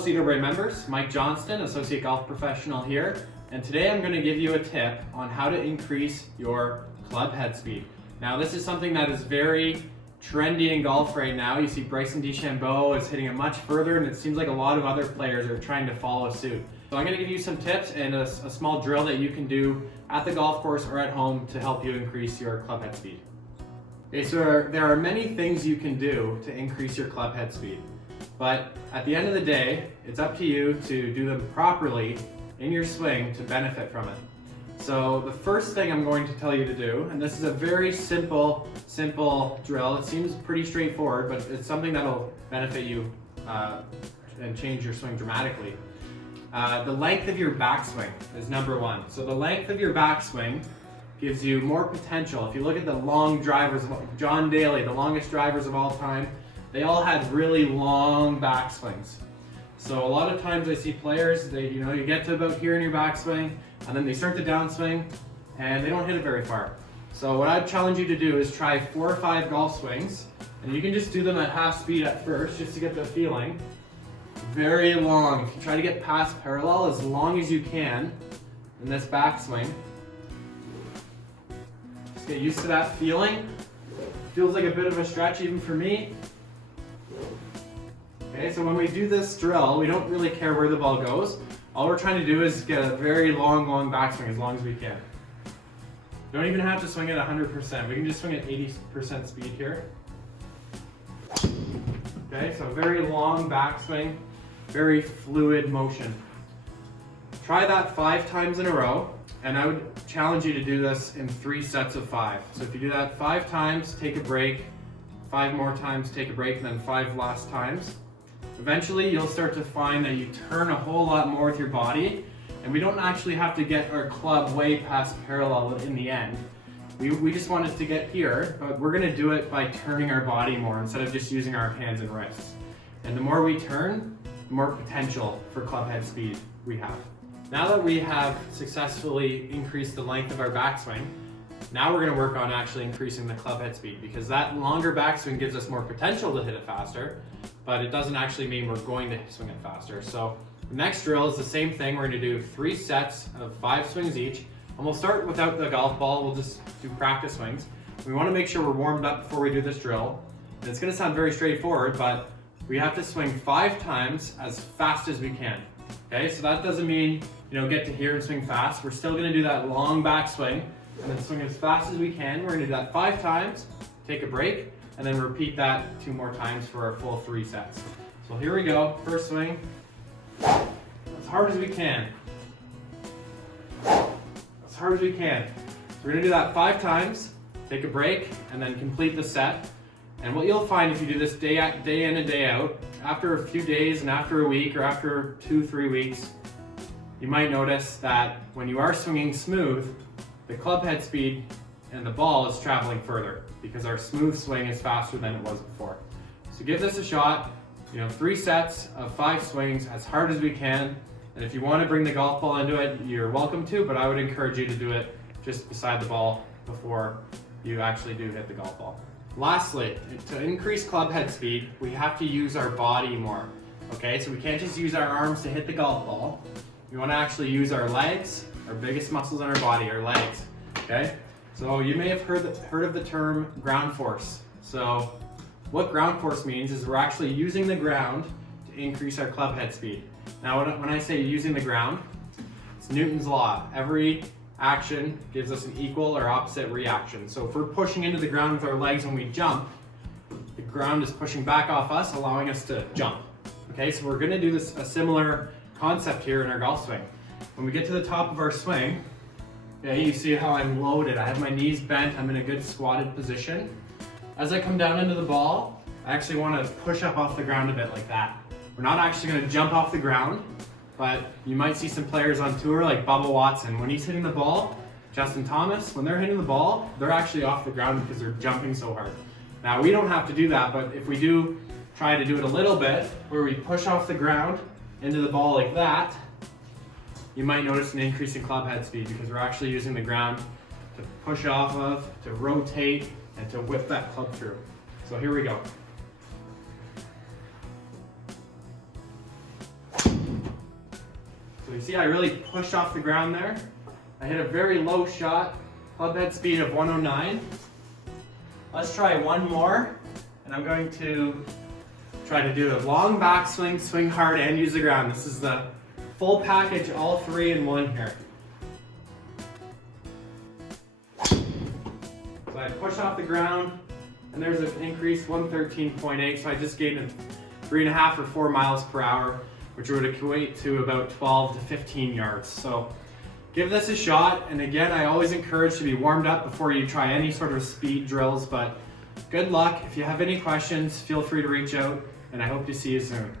Cedar Brae members, Mike Johnston, Associate Golf Professional here, and today I'm going to give you a tip on how to increase your club head speed. Now this is something that is very trendy in golf right now. You see Bryson DeChambeau is hitting it much further, and it seems like a lot of other players are trying to follow suit. So I'm going to give you some tips and a small drill that you can do at the golf course or at home to help you increase your club head speed. Okay, so there are many things you can do to increase your club head speed. But at the end of the day, it's up to you to do them properly in your swing to benefit from it. So the first thing I'm going to tell you to do, and this is a very simple drill. It seems pretty straightforward, but it's something that'll benefit you and change your swing dramatically. The length of your backswing is number one. So the length of your backswing gives you more potential. If you look at the long drivers, John Daly, the longest drivers of all time, they all had really long backswings. So a lot of times I see players, you get to about here in your backswing, and then they start the downswing, and they don't hit it very far. So what I'd challenge you to do is try 4 or 5 golf swings, and you can just do them at half speed at first, just to get the feeling. Very long. If you try to get past parallel as long as you can in this backswing, just get used to that feeling. Feels like a bit of a stretch even for me. Okay, so when we do this drill, we don't really care where the ball goes. All we're trying to do is get a very long backswing as long as we can. You don't even have to swing at 100%. We can just swing at 80% speed here. Okay, so very long backswing, very fluid motion. Try that 5 times in a row, and I would challenge you to do this in 3 sets of 5. So if you do that 5 times, take a break, 5 more times, take a break, and then 5 last times. Eventually, you'll start to find that you turn a whole lot more with your body, and we don't actually have to get our club way past parallel in the end. We just want it to get here, but we're going to do it by turning our body more instead of just using our hands and wrists. And the more we turn, the more potential for club head speed we have. Now that we have successfully increased the length of our backswing, now we're going to work on actually increasing the club head speed, because that longer backswing gives us more potential to hit it faster, but it doesn't actually mean we're going to swing it faster. So the next drill is the same thing. We're going to do 3 sets of 5 swings each, and we'll start without the golf ball. We'll just do practice swings. We want to make sure we're warmed up before we do this drill. And it's going to sound very straightforward, but we have to swing 5 times as fast as we can. Okay, so that doesn't mean get to here and swing fast. We're still going to do that long backswing and then swing as fast as we can. We're going to do that 5 times, take a break, and then repeat that 2 more times for our full 3 sets. So here we go. First swing, as hard as we can. As hard as we can. So we're going to do that 5 times, take a break, and then complete the set. And what you'll find if you do this day in and day out, after a few days and after a week or after 2-3 weeks, you might notice that when you are swinging smooth, the club head speed and the ball is traveling further because our smooth swing is faster than it was before. So give this a shot, 3 sets of 5 swings as hard as we can. And if you want to bring the golf ball into it, you're welcome to, but I would encourage you to do it just beside the ball before you actually do hit the golf ball. Lastly, to increase club head speed, we have to use our body more. Okay, so we can't just use our arms to hit the golf ball. We want to actually use our legs, our biggest muscles on our body, our legs. Okay, so you may have heard of the term ground force. So what ground force means is we're actually using the ground to increase our club head speed. Now when I say using the ground, it's Newton's law. Every action gives us an equal or opposite reaction. So if we're pushing into the ground with our legs when we jump, the ground is pushing back off us, allowing us to jump. Okay, so we're going to do a similar concept here in our golf swing. When we get to the top of our swing, you see how I'm loaded. I have my knees bent. I'm in a good squatted position. As I come down into the ball, I actually want to push up off the ground a bit like that. We're not actually going to jump off the ground, but you might see some players on tour like Bubba Watson. When he's hitting the ball, Justin Thomas, when they're hitting the ball, they're actually off the ground because they're jumping so hard. Now we don't have to do that, but if we do try to do it a little bit, where we push off the ground into the ball like that, you might notice an increase in club head speed because we're actually using the ground to push off of, to rotate, and to whip that club through. So here we go. So you see I really pushed off the ground there. I hit a very low shot, club head speed of 109. Let's try one more, and I'm going to try to do a long backswing, swing hard, and use the ground. This is the full package, all three in one here. So I push off the ground, and there's an increase, 113.8, so I just gained 3.5 or 4 miles per hour, which would equate to about 12 to 15 yards. So give this a shot, and again, I always encourage to be warmed up before you try any sort of speed drills, but good luck. If you have any questions, feel free to reach out, and I hope to see you soon.